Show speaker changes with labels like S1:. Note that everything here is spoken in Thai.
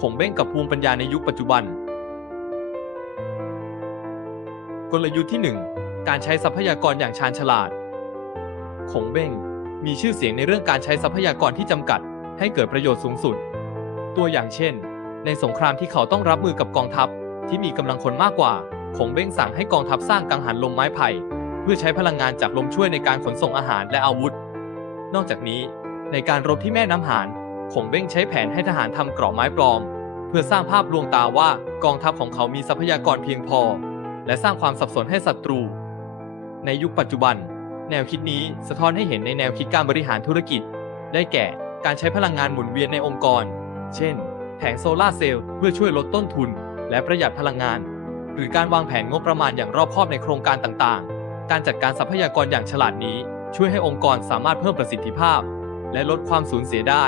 S1: ขงเบ้งกับภูมิปัญญาในยุคปัจจุบัน กลยุทธ์ที่ 1 การใช้ทรัพยากรอย่างชาญฉลาด ขงเบ้งมีชื่อเสียงในเรื่องการใช้ทรัพยากรที่จำกัด ให้เกิดประโยชน์สูงสุด ตัวอย่างเช่น ในสงครามที่เขาต้องรับมือกับกองทัพที่มีกำลังคนมากกว่า ขงเบ้งสั่งให้กองทัพสร้างกังหันลมไม้ไผ่ เพื่อใช้พลังงานจากลมช่วยในการขนส่งอาหารและอาวุธ นอกจากนี้ ในการรบที่แม่น้ำหาน ขงเบ้งใช้แผนให้ทหารทำเกราะไม้ปลอม เพื่อสร้างภาพลวงตาว่ากองทัพของเขามีทรัพยากรเพียงพอ และสร้างความสับสนให้ศัตรู ในยุคปัจจุบัน แนวคิดนี้สะท้อนให้เห็นในแนวคิดการบริหารธุรกิจ ได้แก่การใช้พลังงานหมุนเวียนในองค์กร เช่น แผงโซลาร์เซลล์เพื่อช่วยลดต้นทุน และประหยัดพลังงาน หรือการวางแผนงบประมาณอย่างรอบคอบในโครงการต่างๆ การจัดการทรัพยากรอย่างฉลาดนี้ ช่วยให้องค์กรสามารถเพิ่มประสิทธิภาพ และลดความสูญเสียได้